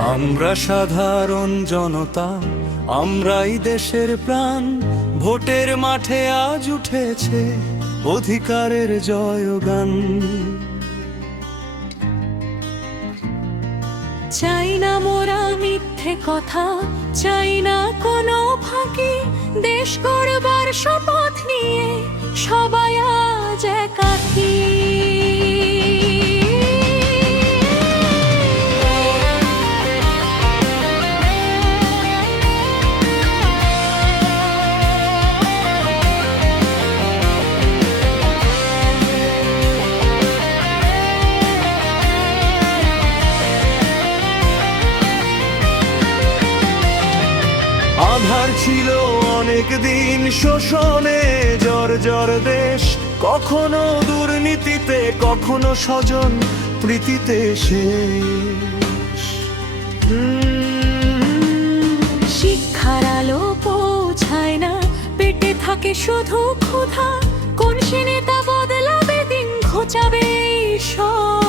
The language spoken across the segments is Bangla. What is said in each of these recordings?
আমরা সাধারণ জনতা, আমরাই দেশের প্রাণ, ভোটের মাঠে আজ উঠেছে অধিকারের জয়গান। চাই না মোরা মিথ্যে কথা, চাই না কোনো ফাঁকি, দেশ গড়বার শপথ নিয়ে সবাই আজ একাকি আধার ছিল অনেক দিন শোষণে জর জর দেশ। কখনো দুর্নীতিতে কখনো স্বজন প্রীতিতে উম, শিক্ষার আলো পৌঁছায় না পেটে থাকে শুধু ক্ষুধা। কোন সে নেতা বদলাবে দিন ঘোচাবে সব।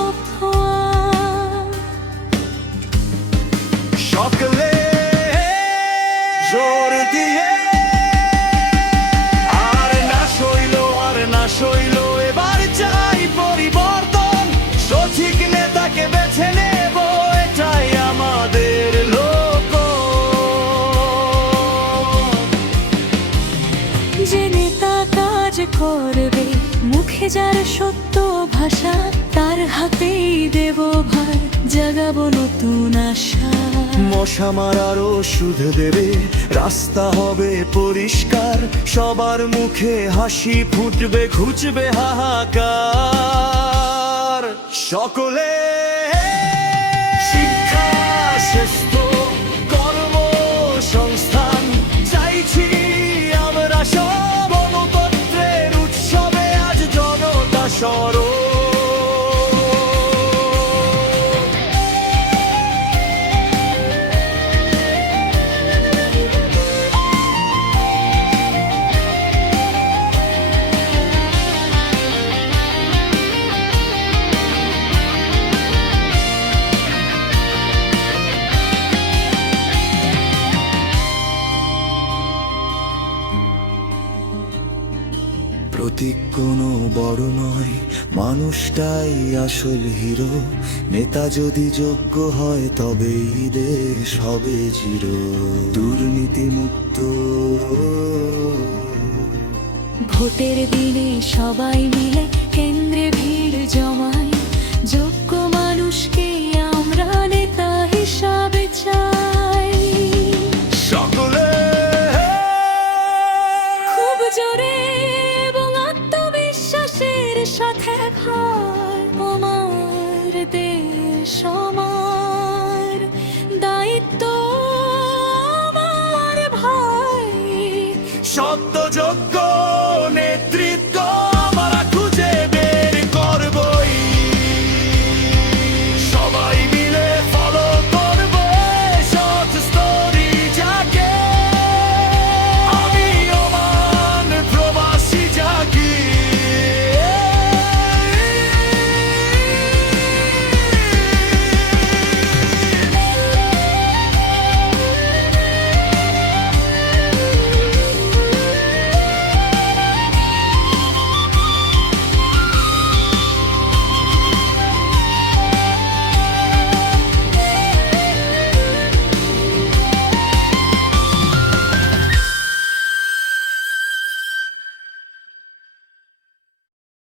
করবে। মুখে যার সত্য ভাষা, তার হাতেই দেব ভার। জাগাবো নতুন আশা। মশা মারার ওষুধ দেবে, রাস্তা হবে পরিষ্কার। সবার মুখে হাসি ফুটবে, ঘুচবে হাহাকার। সকলে শিক্ষা প্রতীক কোনো বড় নয়, মানুষটাই আসল হিরো। নেতা যদি যোগ্য হয় তবে দেশ হবে জিরো। দুর্নীতি মুক্ত ভোটের দিনে সবাই মিলে কেন্দ্রে ভিড় জমাই